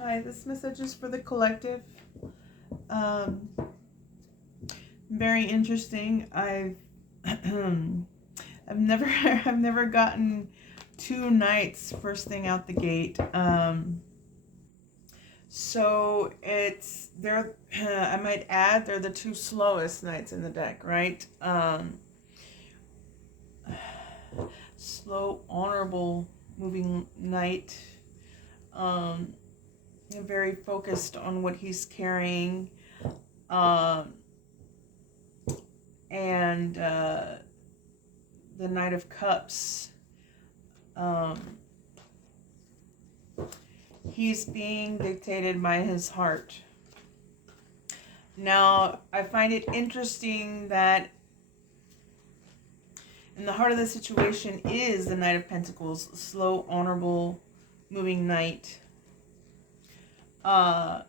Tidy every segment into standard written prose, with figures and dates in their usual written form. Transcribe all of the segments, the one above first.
Hi, this message is for the collective. Um, Very interesting. I've never I've never gotten two knights first thing out the gate. So it's they're I might add they're the two slowest knights in the deck, right? Slow, honorable, moving knight. Um, Very focused on what he's carrying. Um, and the Knight of Cups. Um, he's being dictated by his heart. Now, I find it interesting that in the heart of the situation is the Knight of Pentacles, slow, honorable, moving knight. The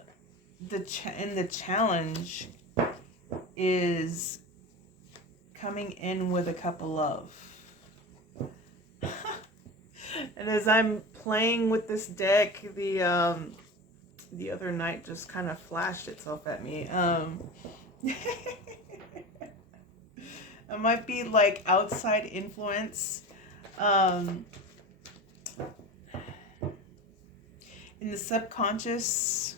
challenge is coming in with a cup of love. And as I'm playing with this deck, the other knight just kind of flashed itself at me. It might be like outside influence. In the subconscious,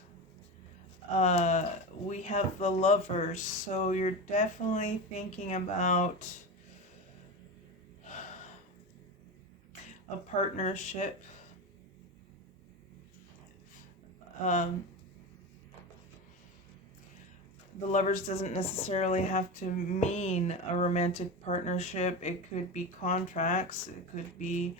we have the Lovers, so you're definitely thinking about a partnership. The Lovers doesn't necessarily have to mean a romantic partnership. It could be contracts. It could be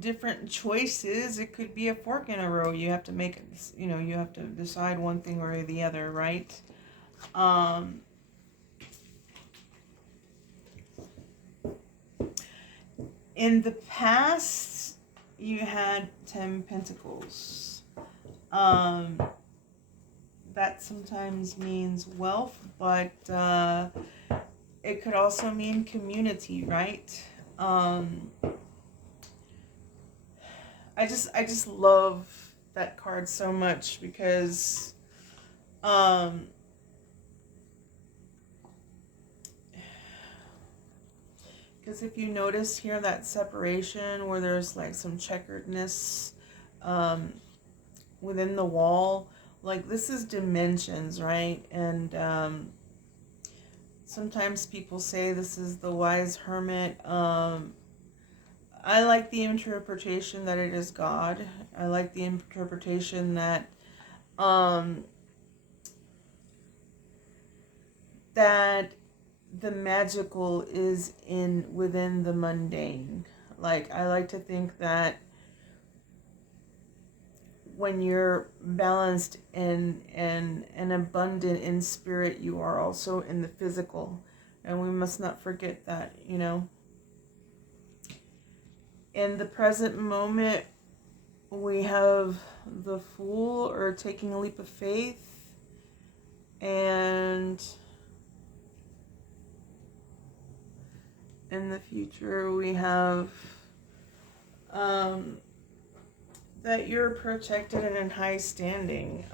different choices. It could be a fork in a road. You have to make, you have to decide one thing or the other, right? In the past, you had 10 Pentacles. That sometimes means wealth, but it could also mean community, right? I just love that card so much because if you notice here that separation where there's like some checkeredness within the wall, like this is dimensions, right? And sometimes people say this is the wise hermit. I like the interpretation that it is God. I like the interpretation that that the magical is within the mundane. Like, I like to think that when you're balanced and abundant in spirit, you are also in the physical. And we must not forget that, In the present moment, we have the Fool, or taking a leap of faith, and in the future we have that you're protected and in high standing.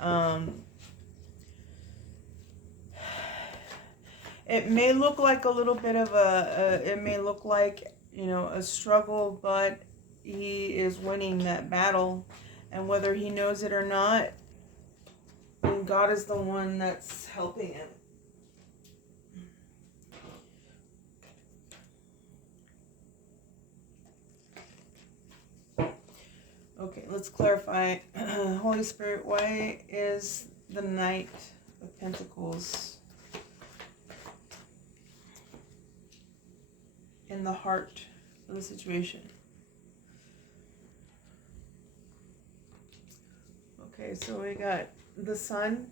It may look like a little bit of it may look like, a struggle, but he is winning that battle. And whether he knows it or not, God is the one that's helping him. Okay, let's clarify. Holy Spirit, why is the Knight of Pentacles in the heart of the situation? Okay, so we got the Sun.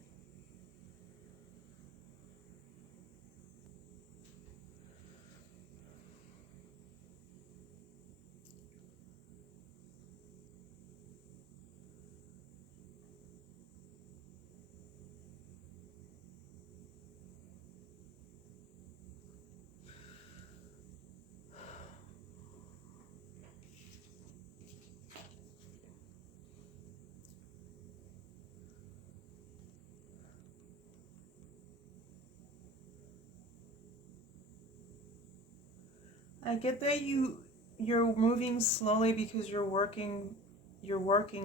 I get that you're moving slowly because you're working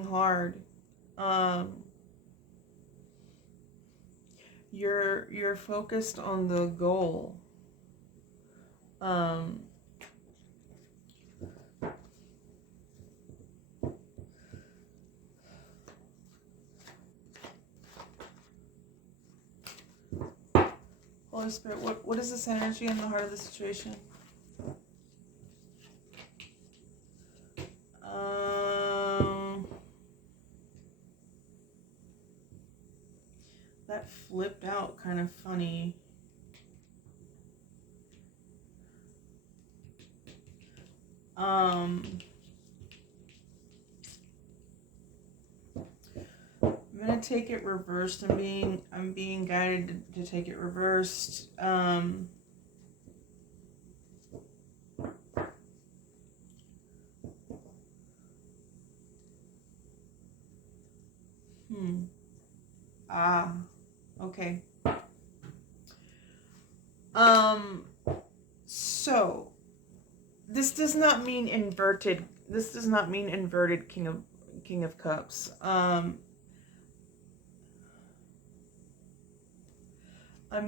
hard. Um, you're focused on the goal. Um, Holy Spirit, what is this energy in the heart of the situation? Um, that flipped out kind of funny. I'm gonna take it reversed. I'm being guided to take it reversed. Ah, okay. Um, so this does not mean inverted. This does not mean inverted King of Cups. I'm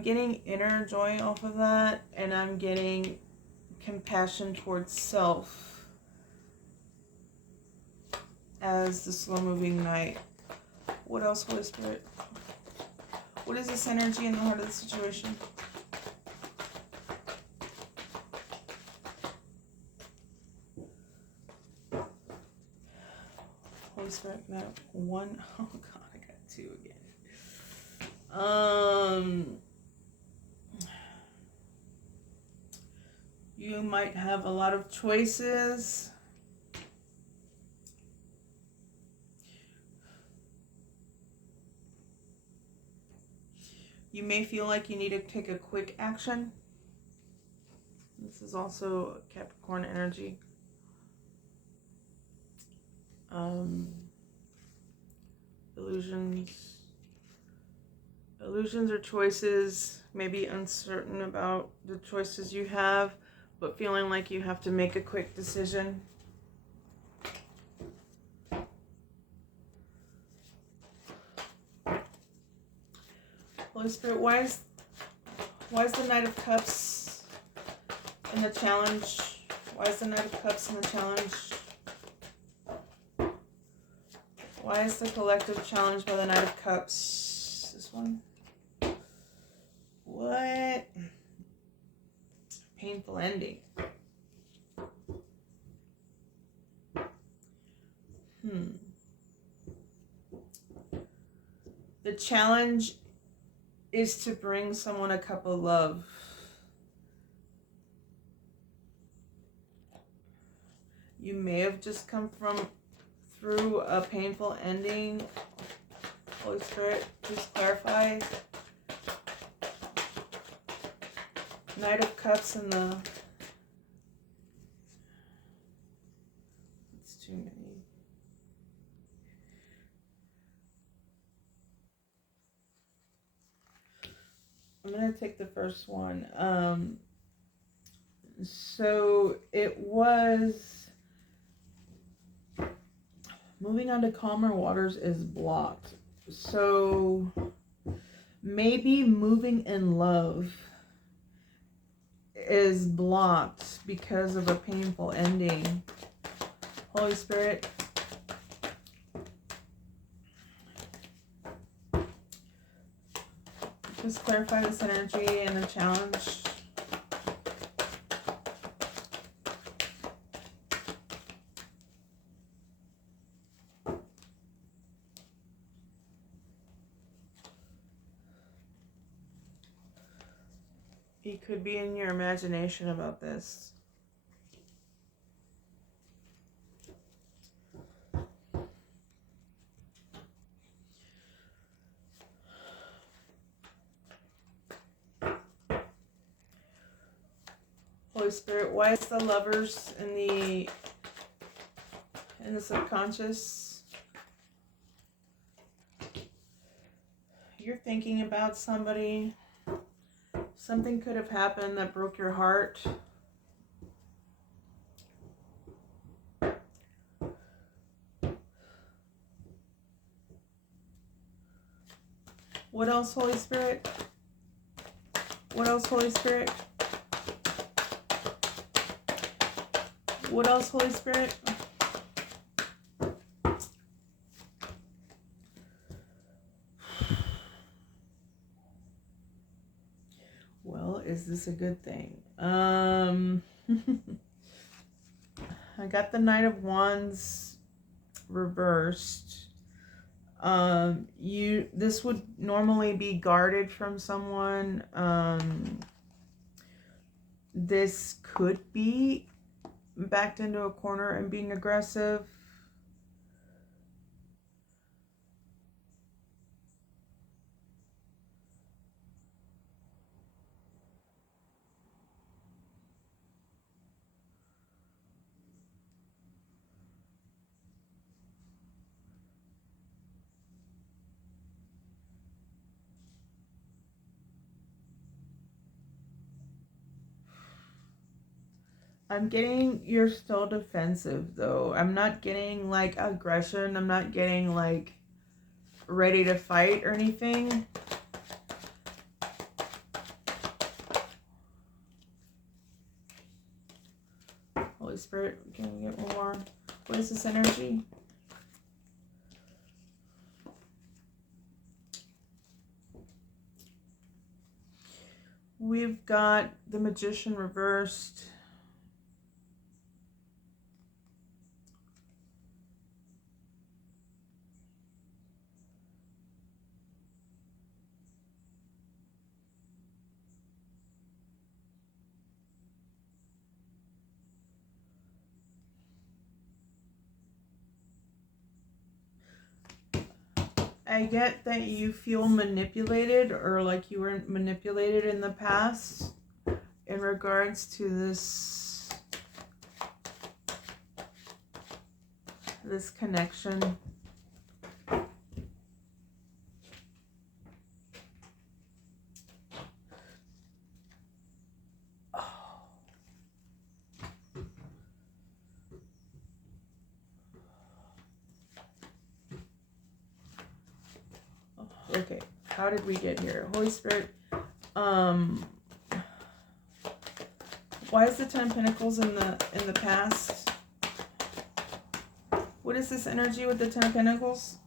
getting inner joy off of that, and I'm getting compassion towards self as the slow-moving knight. What else, Holy Spirit? What is this energy in the heart of the situation? Holy Spirit, no. One. Oh God, I got two again. You might have a lot of choices. You may feel like you need to take a quick action. This is also Capricorn energy. Illusions or choices, maybe uncertain about the choices you have, but feeling like you have to make a quick decision. Holy Spirit, why is the Knight of Cups in the challenge? Why is the Knight of Cups in the challenge? Why is the collective challenged by the Knight of Cups? This one? What? Painful ending. The challenge is to bring someone a cup of love. You may have just come through a painful ending. Holy Spirit, please clarify. Knight of Cups and the... It's too many. I'm going to take the first one. So it was... Moving on to calmer waters is blocked. So maybe moving in love is blocked because of a painful ending. Holy Spirit, just clarify this energy and the challenge. You could be in your imagination about this. Holy Spirit, why is the Lovers in the subconscious? You're thinking about somebody. Something could have happened that broke your heart. What else, Holy Spirit? What else, Holy Spirit? What else, Holy Spirit? Well, is this a good thing? I got the Knight of Wands reversed. This would normally be guarded from someone. This could be backed into a corner and being aggressive. I'm getting you're still defensive though. I'm not getting like aggression. I'm not getting like ready to fight or anything. Holy Spirit, can we get one more? What is this energy? We've got the Magician reversed. I get that you feel manipulated or like you were manipulated in the past in regards to this connection. Okay, how did we get here? Holy Spirit, why is the Ten of Pentacles in the past? What is this energy with the Ten of Pentacles?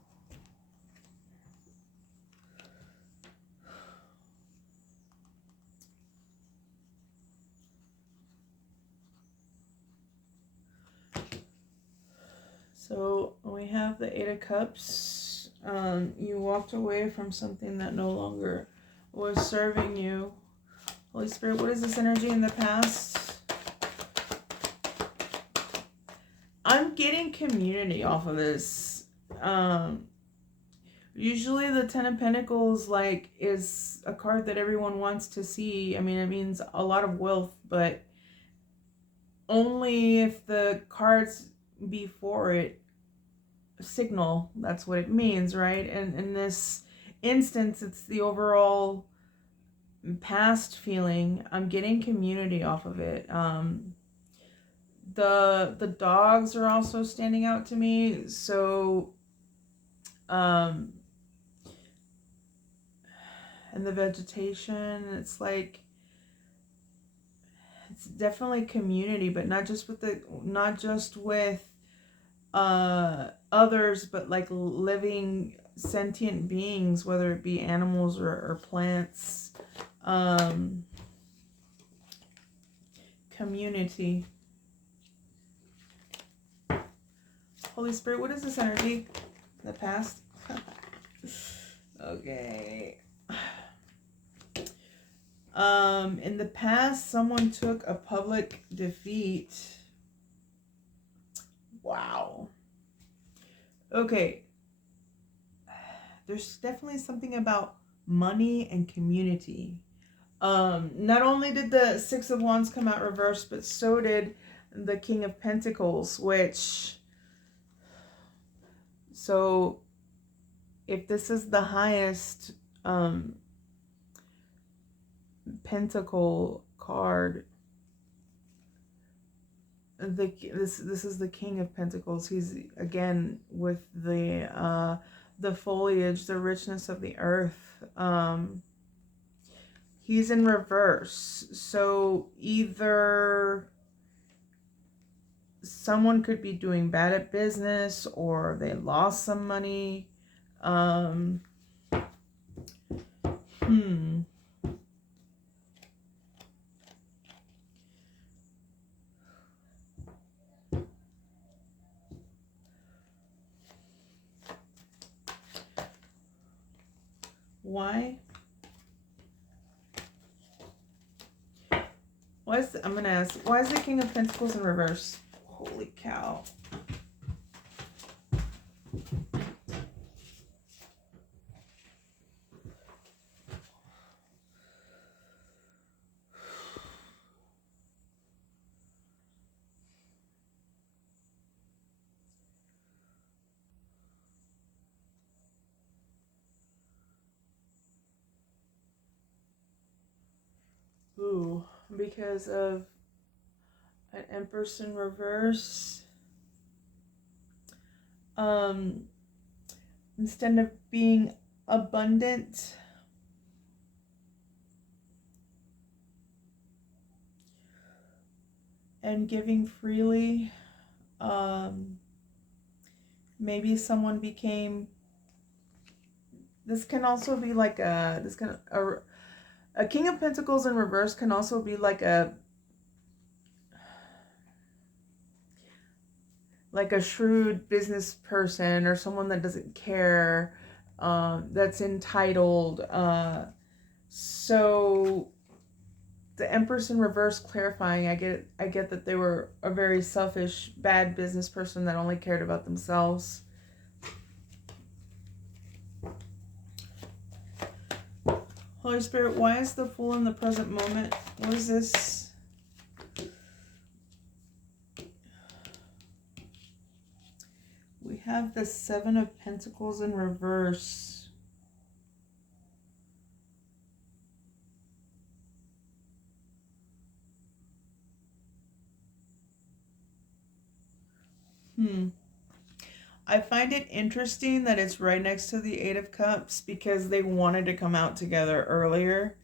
So we have the Eight of Cups. You walked away from something that no longer was serving you. Holy Spirit, what is this energy in the past? I'm getting community off of this. Usually the Ten of Pentacles like is a card that everyone wants to see. I mean, it means a lot of wealth, but only if the cards before it signal that's what it means, right? And in this instance, it's the overall past feeling. I'm getting community off of it. The dogs are also standing out to me. So and the vegetation, it's like it's definitely community, but not just with others, but like living sentient beings, whether it be animals or plants. Community. Holy Spirit, what is this energy? The past? Okay. In the past, someone took a public defeat. Wow. Okay. There's definitely something about money and community. Not only did the Six of Wands come out reversed, but so did the King of Pentacles, which... So, if this is the highest pentacle card, this is the King of Pentacles. He's again with the the foliage, the richness of the earth. He's in reverse. So either someone could be doing bad at business, or they lost some money. Why? I'm going to ask, why is the King of Pentacles in reverse? Holy cow. Ooh, because of an Empress in reverse. Instead of being abundant, and giving freely, maybe someone became, this can also be like a King of Pentacles in reverse can also be like a shrewd business person, or someone that doesn't care, that's entitled. So the Empress in reverse clarifying, I get that they were a very selfish, bad business person that only cared about themselves. Holy Spirit, why is the Fool in the present moment? What is this? We have the Seven of Pentacles in reverse. I find it interesting that it's right next to the Eight of Cups, because they wanted to come out together earlier.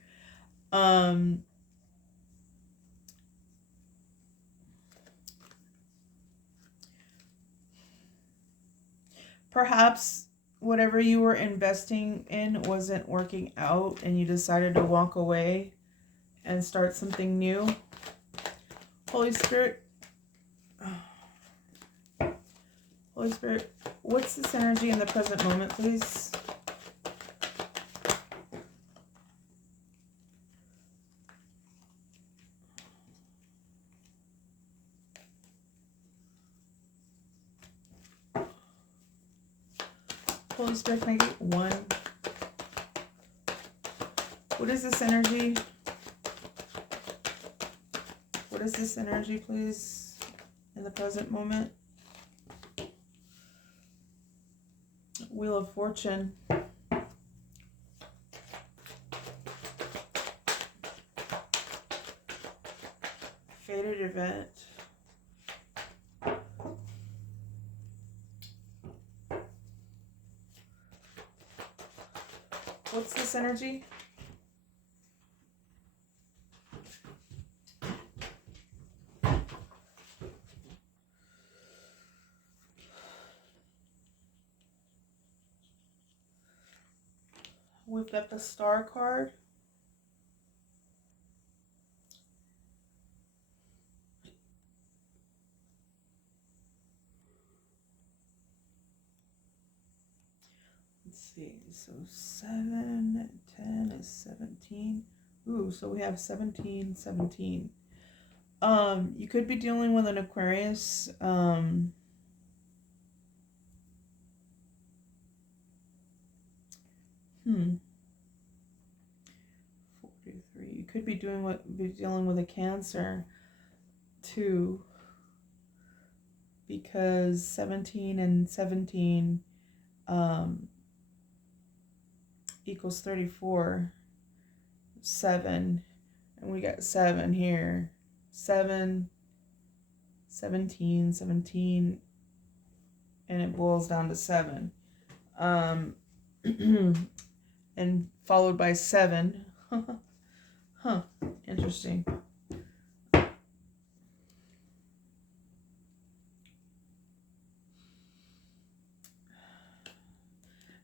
Perhaps whatever you were investing in wasn't working out, and you decided to walk away and start something new. Holy Spirit, what's this energy in the present moment, please? Holy Spirit, can I get one? What is this energy? What is this energy, please, in the present moment? Wheel of Fortune. Fated event. What's this energy? We've got the Star card. Let's see, so 7, 10 is 17. Ooh, so we have 17, 17. You could be dealing with an Aquarius. 43. You could be dealing with a Cancer too, because 17 and 17 equals 34. 7, and we got 7 here. 7, 17, 17, and it boils down to 7. Um, and followed by 7. Huh, interesting.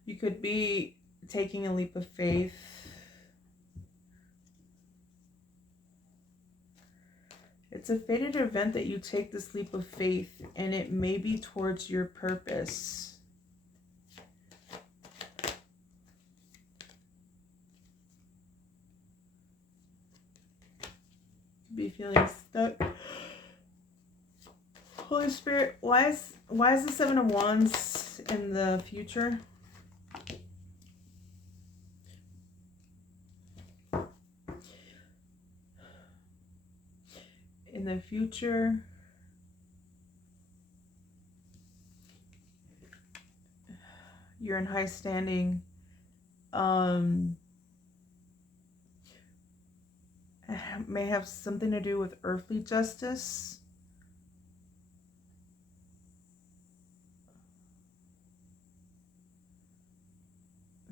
You could be taking a leap of faith. It's a fated event that you take this leap of faith, and it may be towards your purpose. Be feeling stuck. Holy Spirit, why is the 7 of Wands in the future? In the future, you're in high standing. It may have something to do with earthly justice.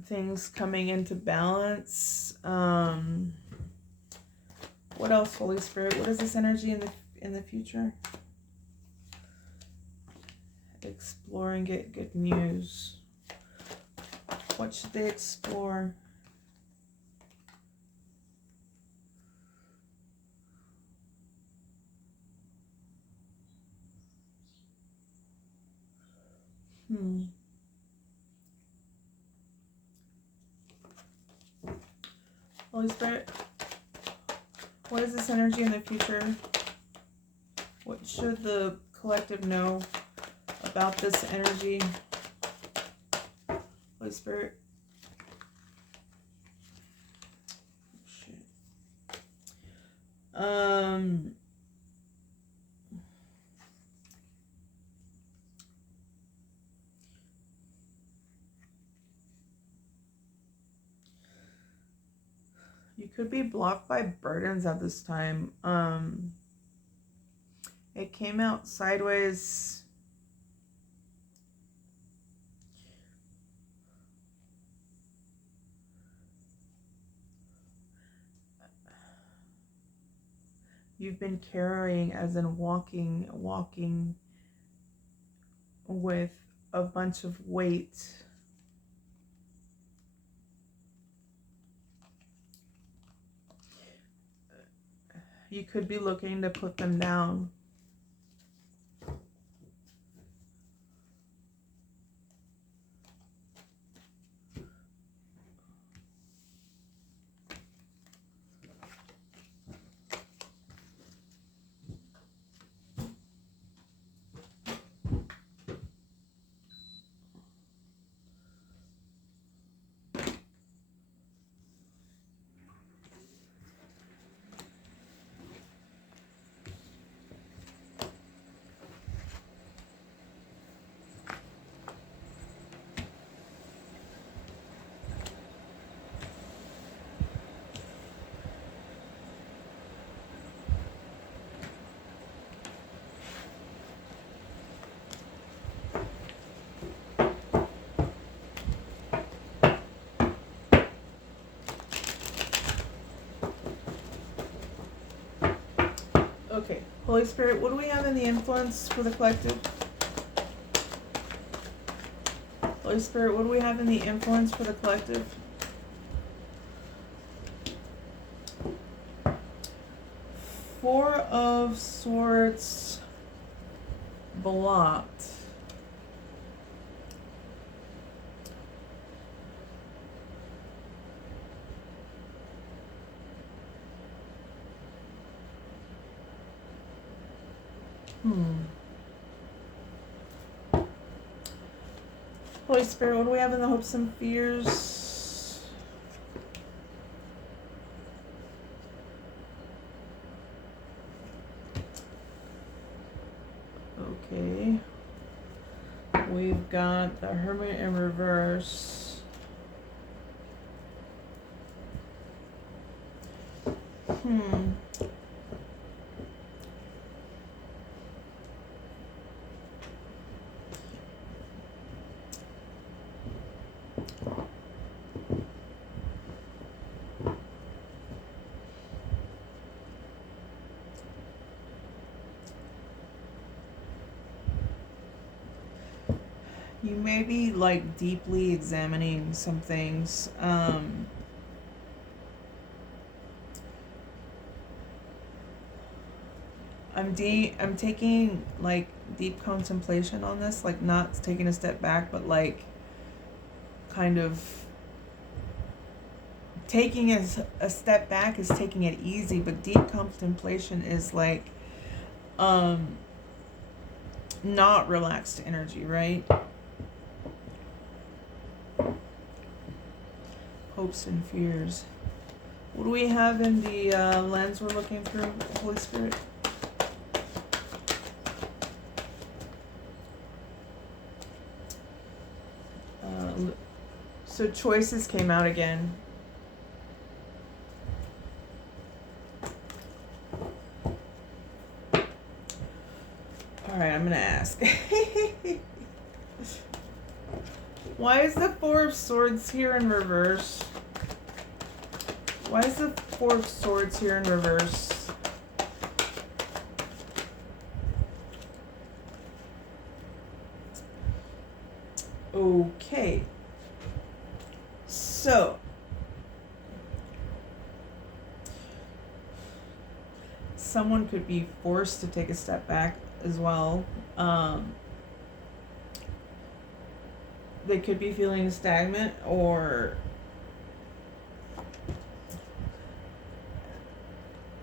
Things coming into balance. What else, Holy Spirit? What is this energy in the future? Explore and get good news. What should they explore? Holy Spirit, what is this energy in the future? What should the collective know about this energy? Holy Spirit. You could be blocked by burdens at this time. It came out sideways. You've been carrying, as in walking with a bunch of weight. You could be looking to put them down. Okay, Holy Spirit, what do we have in the influence for the collective? Holy Spirit, what do we have in the influence for the collective? Four of Swords blocked. Holy Spirit, what do we have in the hopes and fears? Okay. We've got the Hermit in reverse. you may be like deeply examining some things. I'm taking like deep contemplation on this, like not taking a step back, but like kind of taking a step back is taking it easy, but deep contemplation is like not relaxed energy, right? Hopes and fears. What do we have in the lens we're looking through, Holy Spirit? So choices came out again. All right, I'm gonna ask. Why is the Four of Swords here in reverse? Why is the Four of Swords here in reverse? Okay. So, someone could be forced to take a step back as well. They could be feeling stagnant, or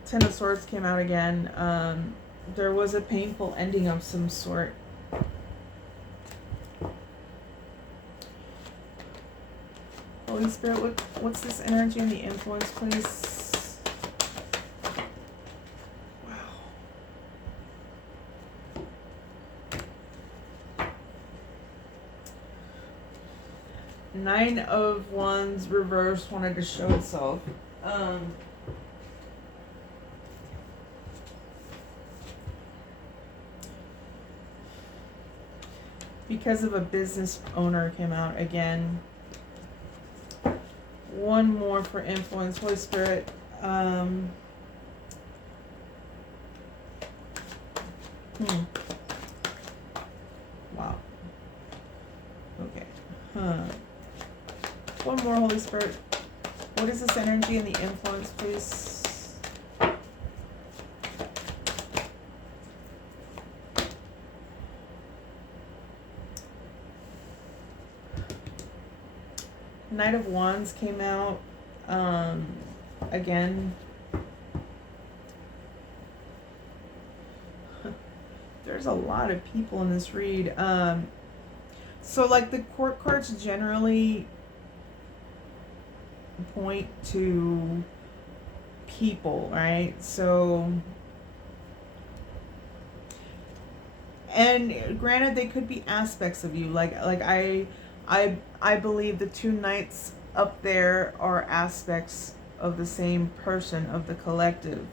Ten of Swords came out again. There was a painful ending of some sort. Holy Spirit, what's this energy and the influence, please? Wow. Nine of Wands reverse wanted to show itself. Because of a business owner came out again. One more for influence, Holy Spirit. Wow. Okay. One more, Holy Spirit. What is this energy and the influence, please? Knight of Wands came out again. There's a lot of people in this read. So like the court cards generally point to people, right? So, and granted, they could be aspects of you. Like I believe the two knights up there are aspects of the same person, of the collective.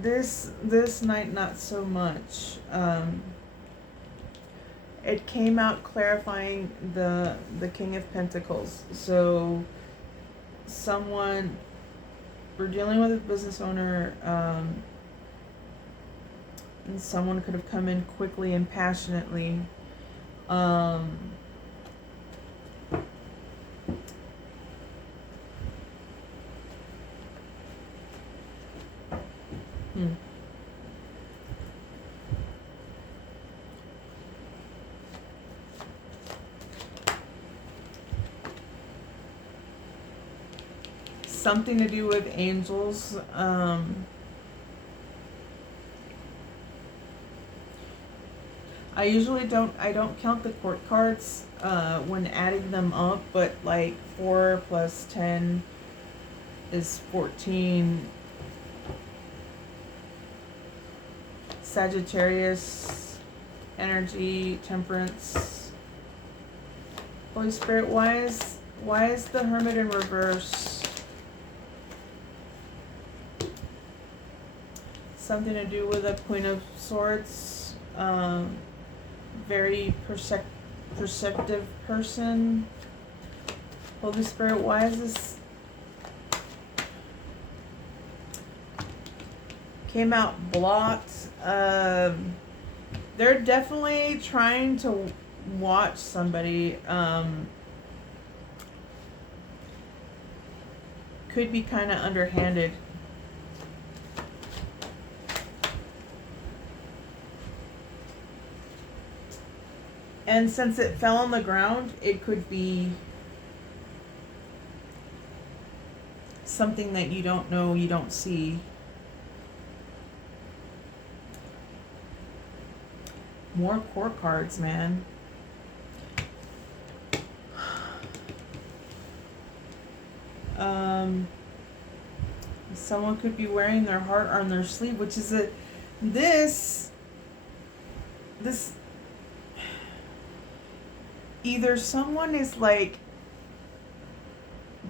This knight, not so much. It came out clarifying the King of Pentacles. So someone, we're dealing with a business owner, and someone could have come in quickly and passionately. Something to do with angels. I usually don't count the court cards when adding them up, but like 4 plus 10 is 14. Sagittarius energy, Temperance. Holy Spirit, why is the Hermit in reverse? Something to do with a Queen of Swords. Very perceptive person. Holy Spirit, why is this? came out blocked. They're definitely trying to watch somebody. Could be kind of underhanded. And since it fell on the ground, it could be something that you don't know, you don't see. More core cards, man. Someone could be wearing their heart on their sleeve, which is this either someone is like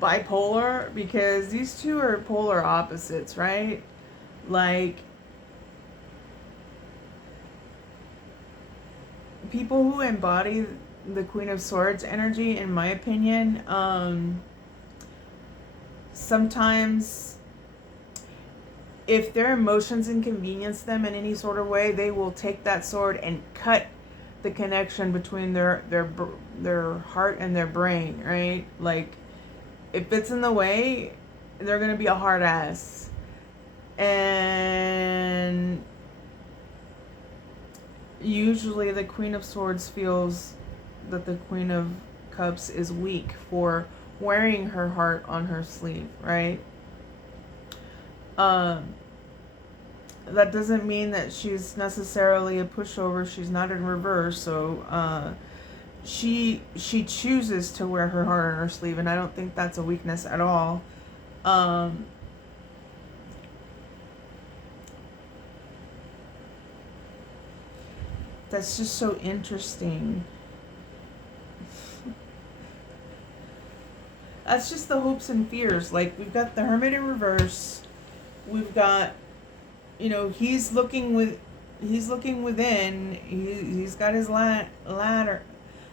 bipolar, because these two are polar opposites, right? Like, people who embody the Queen of Swords energy, in my opinion, sometimes if their emotions inconvenience them in any sort of way, they will take that sword and cut the connection between their heart and their brain, right? Like, if it's in the way, they're gonna be a hard ass. And usually the Queen of Swords feels that the Queen of Cups is weak for wearing her heart on her sleeve, right? That doesn't mean that she's necessarily a pushover. She's not in reverse, so she chooses to wear her heart on her sleeve, and I don't think that's a weakness at all. That's just so interesting. That's just the hopes and fears. Like, we've got the Hermit in reverse. We've got, you know, he's looking within. He's got his lantern.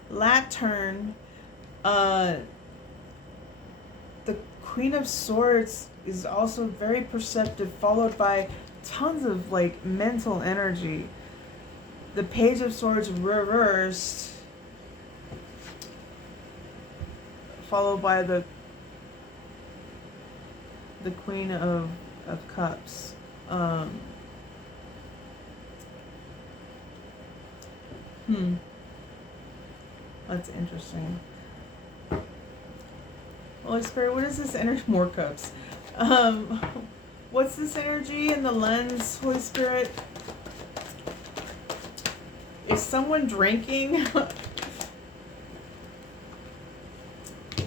The Queen of Swords is also very perceptive, followed by tons of like mental energy. The Page of Swords reversed, followed by the Queen of Cups. That's interesting. Holy Spirit, what is this energy? More cups. What's this energy in the lens, Holy Spirit? Is someone drinking?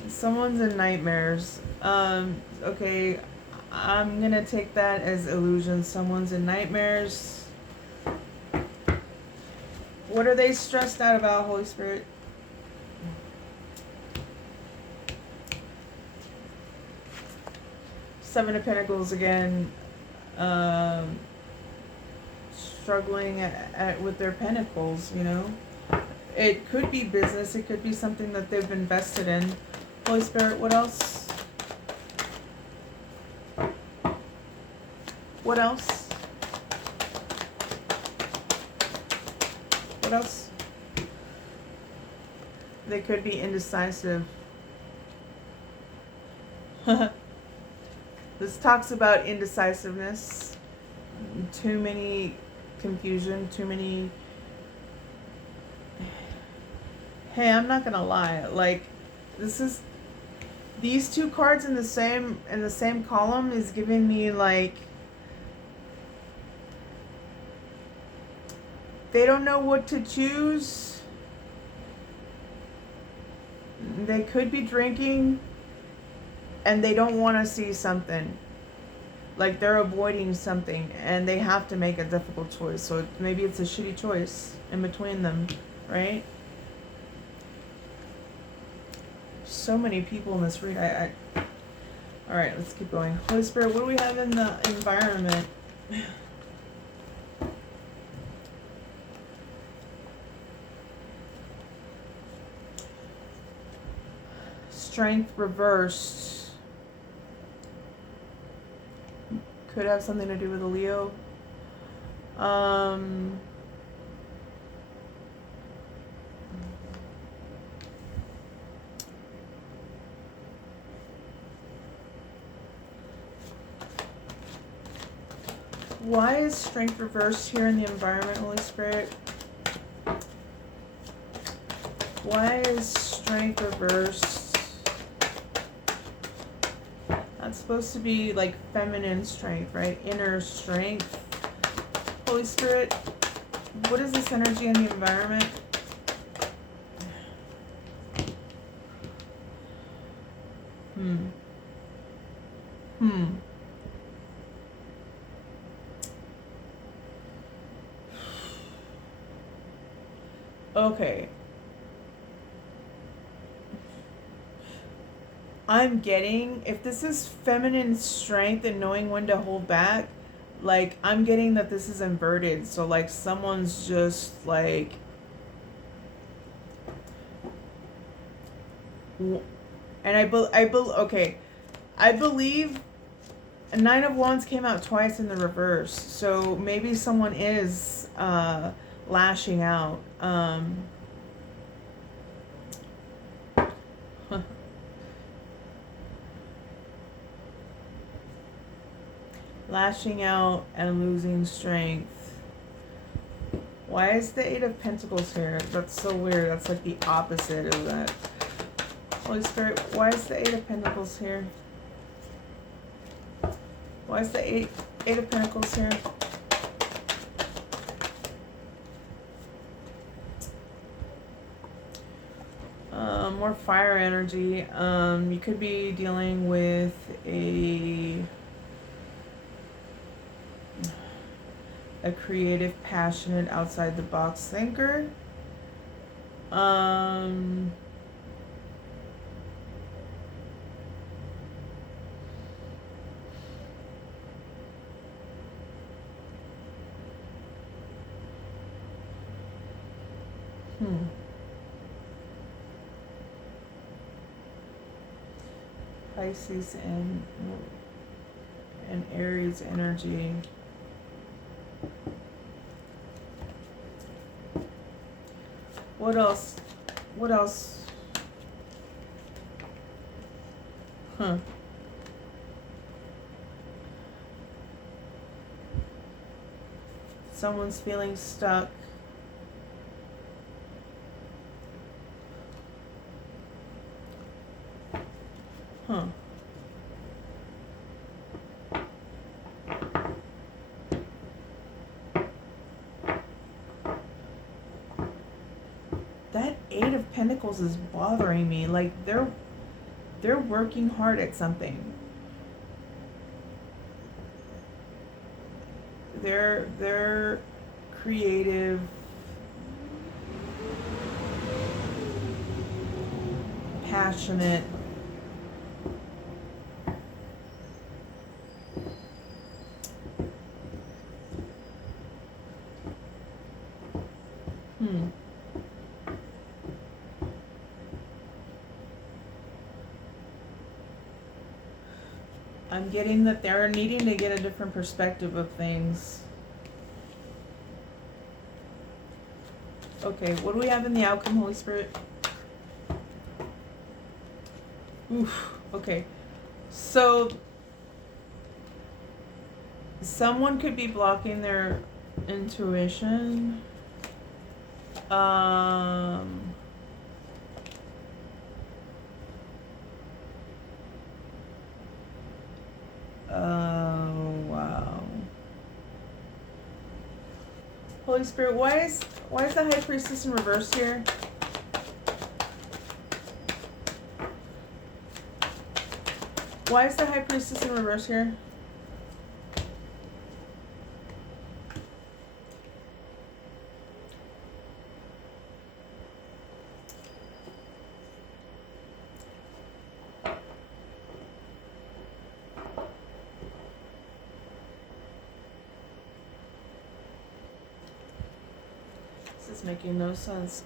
Someone's in nightmares. Okay, I'm gonna take that as illusion. Someone's in nightmares. What are they stressed out about, Holy Spirit? Seven of Pentacles again. Struggling with their pentacles, you know. It could be business. It could be something that they've invested in. Holy Spirit, what else? What else? What else? They could be indecisive. This talks about indecisiveness. Too many confusion, too many. Hey, I'm not gonna lie. Like, these two cards in the same column is giving me like they don't know what to choose. They could be drinking and they don't want to see something. Like, they're avoiding something and they have to make a difficult choice. So maybe it's a shitty choice in between them, right? So many people in this read. All right, let's keep going. Holy Spirit, what do we have in the environment? Strength reversed. Could have something to do with a Leo. Um, why is strength reversed here in the environment, Holy Spirit? Why is strength reversed? That's supposed to be like feminine strength, right? Inner strength. Holy Spirit, what is this energy in the environment? Okay. I'm getting, if this is feminine strength and knowing when to hold back, like, I'm getting that this is inverted. So, like, someone's just, like, and okay, I believe a Nine of Wands came out twice in the reverse. So, maybe someone is, lashing out. Lashing out and losing strength. Why is the Eight of Pentacles here? That's so weird. That's like the opposite of that. Holy Spirit, why is the Eight of Pentacles here? Why is the Eight of Pentacles here? More fire energy. You could be dealing with a creative, passionate, outside the box thinker. Wow. Pisces and Aries energy. What else? What else? Someone's feeling stuck. That Eight of Pentacles is bothering me. Like, they're working hard at something. They're creative, passionate. I'm getting that they're needing to get a different perspective of things. Okay, what do we have in the outcome, Holy Spirit? Oof, okay. So, someone could be blocking their intuition. Oh, wow. Holy Spirit, why is the High Priestess in reverse here? Why is the High Priestess in reverse here? This is making no sense.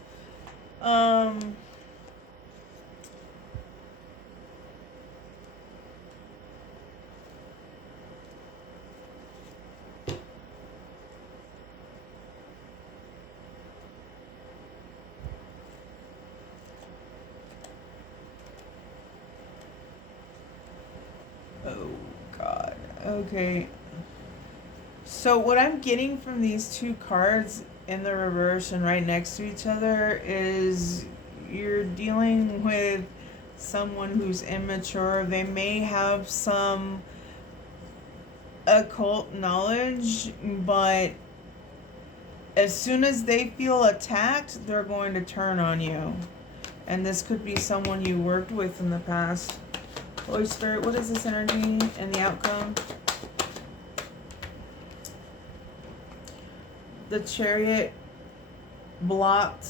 Okay. So what I'm getting from these two cards in the reverse and right next to each other is you're dealing with someone who's immature. They may have some occult knowledge, but as soon as they feel attacked, they're going to turn on you. And this could be someone you worked with in the past. Holy Spirit, what is this energy and the outcome? The Chariot blocked.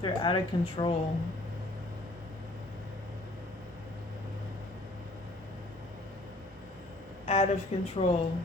They're out of control. Out of control.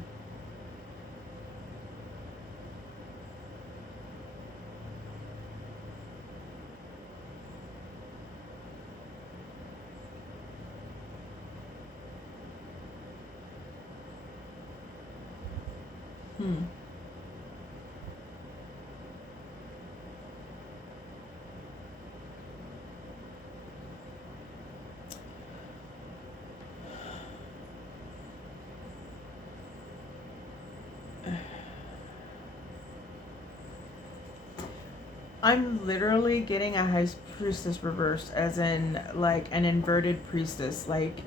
I'm literally getting a high priestess reversed, as in like an inverted priestess, like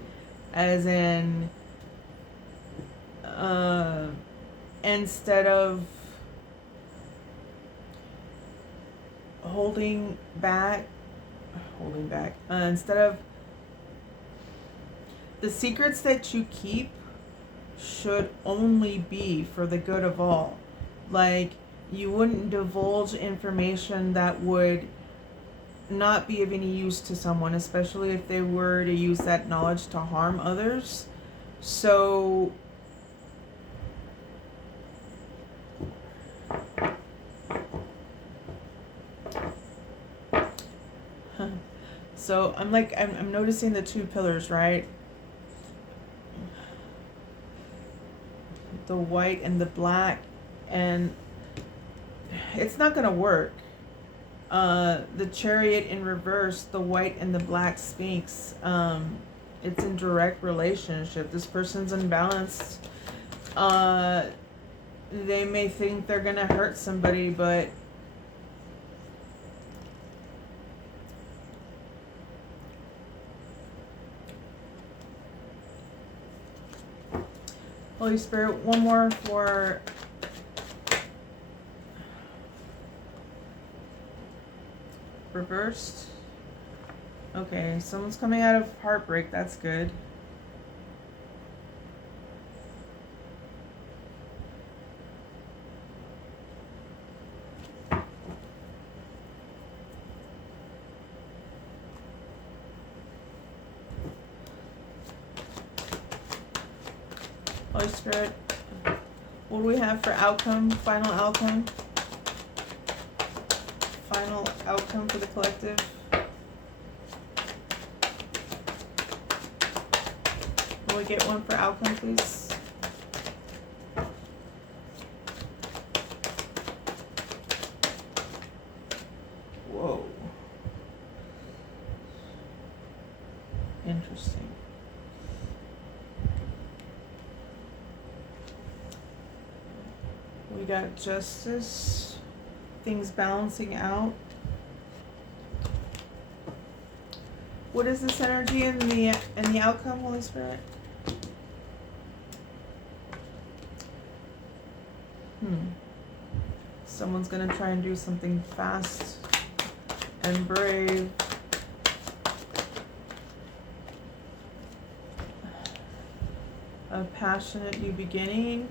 as in instead of holding back, instead of the secrets that you keep should only be for the good of all. Like, you wouldn't divulge information that would not be of any use to someone, especially if they were to use that knowledge to harm others. So I'm noticing the two pillars, right? The white and the black, and it's not gonna work. The Chariot in reverse, the white and the black Sphinx, it's in direct relationship. This person's unbalanced. They may think they're gonna hurt somebody, but Holy Spirit, one more for reversed. Okay, someone's coming out of heartbreak. That's good. Holy Spirit, what do we have for outcome? Final outcome? Final outcome for the collective? Will we get one for outcome, please? Whoa. Interesting. We got justice, things balancing out. What is this energy in the outcome, Holy Spirit? Someone's gonna try and do something fast and brave. A passionate new beginning.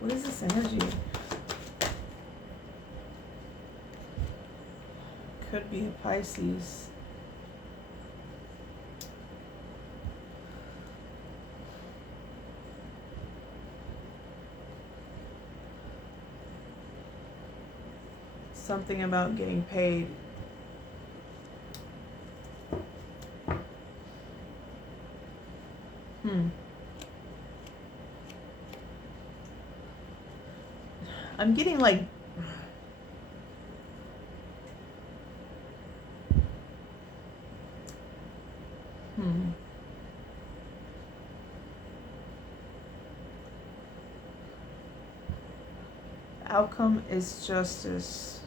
What is this energy? Could be a Pisces. Something about getting paid. I'm getting like outcome is justice.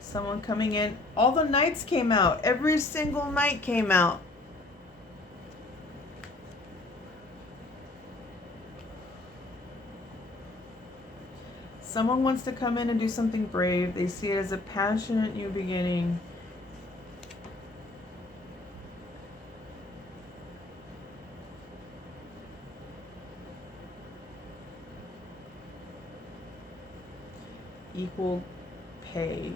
Someone coming in. All the knights came out. Every single knight came out. Someone wants to come in and do something brave. They see it as a passionate new beginning. Equal pay.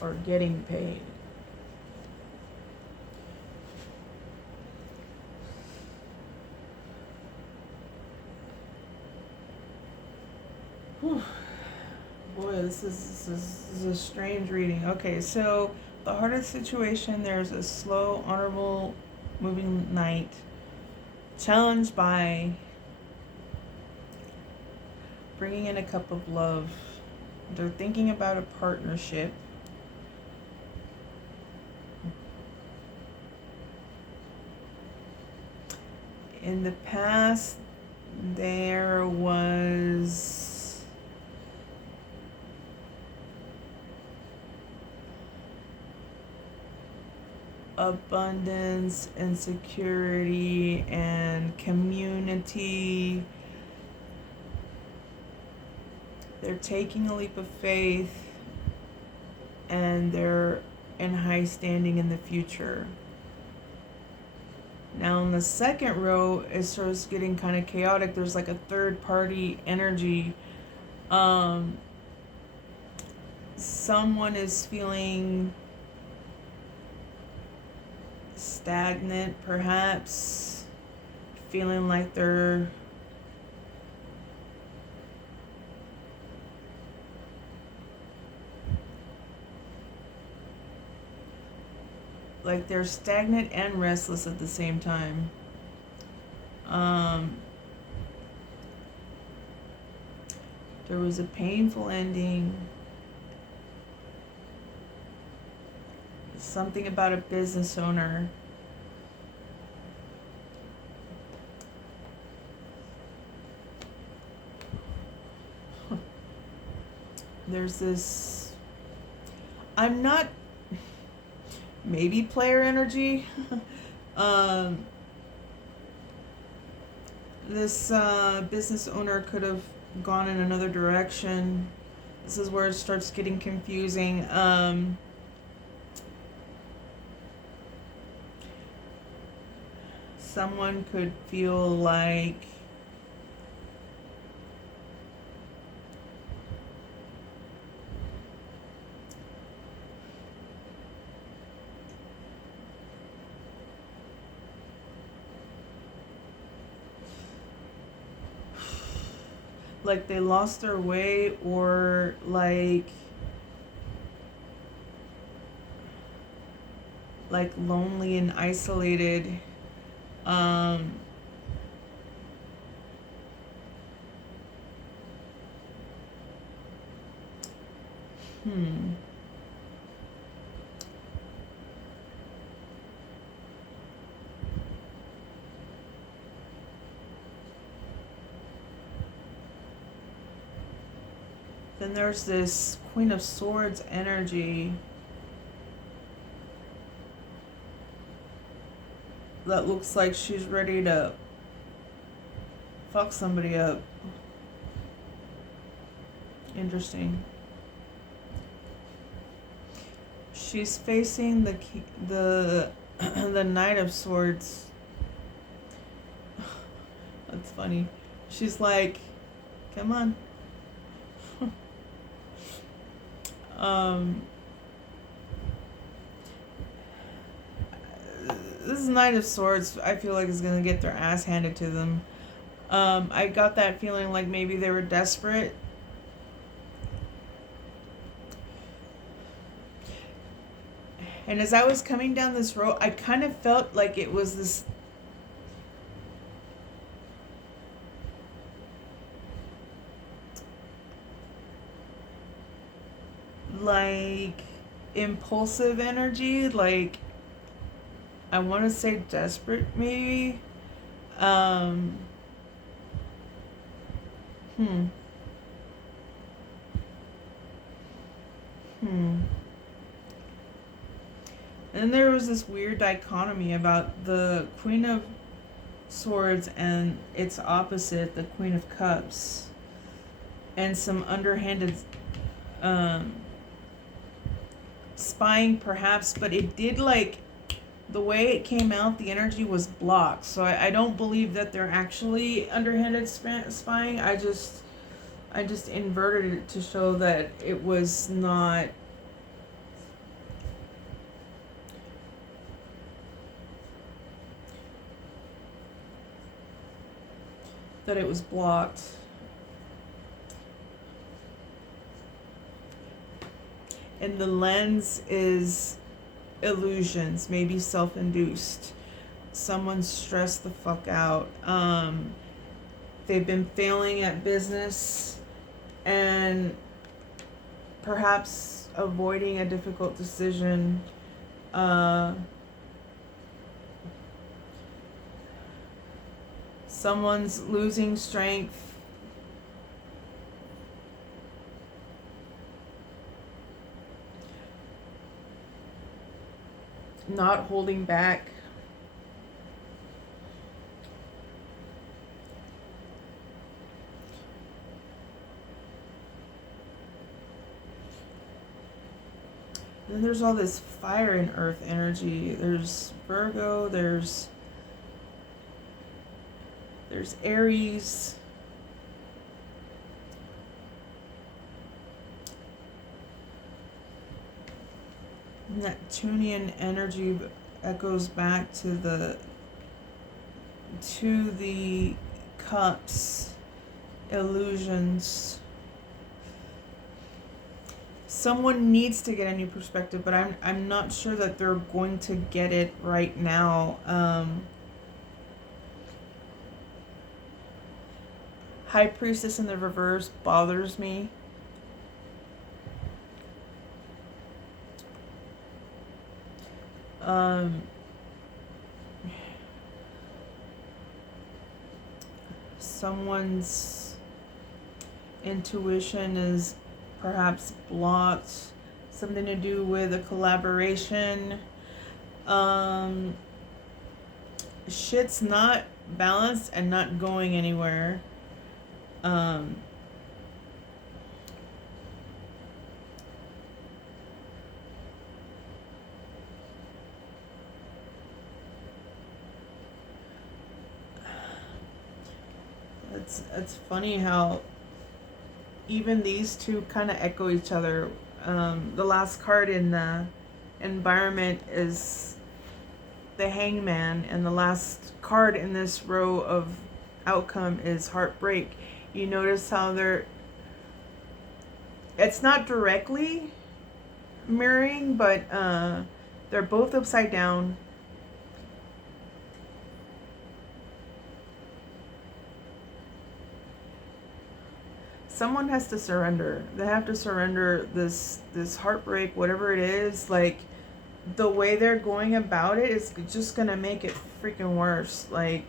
Or getting paid. Whew. Boy, this is a strange reading. Okay, so the hardest situation, there's a slow, honorable, moving knight challenged by bringing in a cup of love. They're thinking about a partnership. In the past, there was abundance and security and community. They're taking a leap of faith and they're in high standing in the future. Now in the second row, it starts getting kind of chaotic. There's like a third party energy. Someone is feeling stagnant, perhaps, feeling like they're stagnant and restless at the same time. There was a painful ending. Something about a business owner. There's this, I'm not, maybe player energy. This business owner could have gone in another direction. This is where it starts getting confusing. Someone could feel like they lost their way, or like lonely and isolated. Then there's this Queen of Swords energy that looks like she's ready to fuck somebody up. Interesting. She's facing the Knight of Swords. That's funny. She's like, come on. This Knight of Swords, I feel like, is gonna get their ass handed to them. I got that feeling like maybe they were desperate. And as I was coming down this road, I kind of felt like it was this, like, impulsive energy, like, I want to say desperate, maybe. Um, hmm. Hmm. And there was this weird dichotomy about the Queen of Swords and its opposite, the Queen of Cups, and some underhanded um, spying, perhaps, but it did, like, the way it came out, the energy was blocked. So I don't believe that they're actually underhanded spying. I just inverted it to show that it was not. That it was blocked. And the lens is illusions, maybe self-induced. Someone's stressed the fuck out. They've been failing at business and perhaps avoiding a difficult decision. Someone's losing strength. Not holding back. Then there's all this fire and earth energy. There's Virgo, there's Aries. Neptunian energy echoes back to the cups, illusions. Someone needs to get a new perspective, but I'm not sure that they're going to get it right now. High Priestess in the reverse bothers me. Someone's intuition is perhaps blocked. Something to do with a collaboration. Shit's not balanced and not going anywhere. It's funny how even these two kind of echo each other. The last card in the environment is the Hangman, and the last card in this row of outcome is heartbreak. You notice how it's not directly mirroring, but they're both upside down. Someone has to surrender. They have to surrender this heartbreak, whatever it is. Like, the way they're going about it is just gonna make it freaking worse. Like,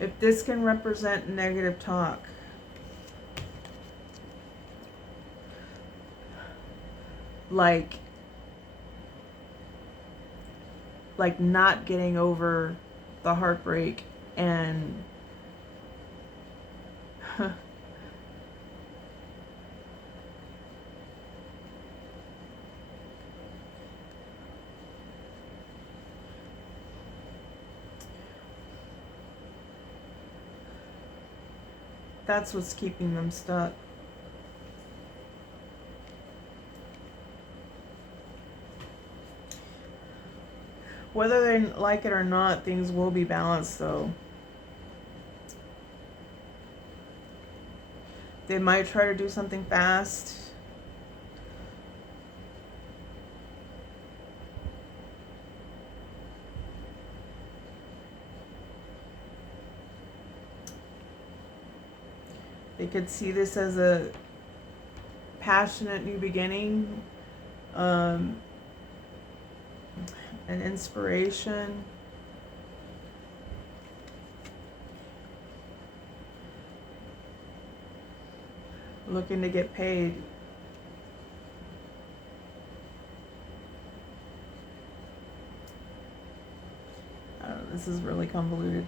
if this can represent negative talk, like not getting over the heartbreak and that's what's keeping them stuck. Whether they like it or not, things will be balanced, though. They might try to do something fast. They could see this as a passionate new beginning, an inspiration. Looking to get paid. This is really convoluted.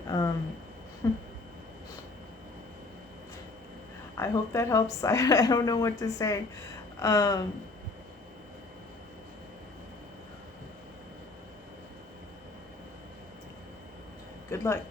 I hope that helps. I don't know what to say. Good luck.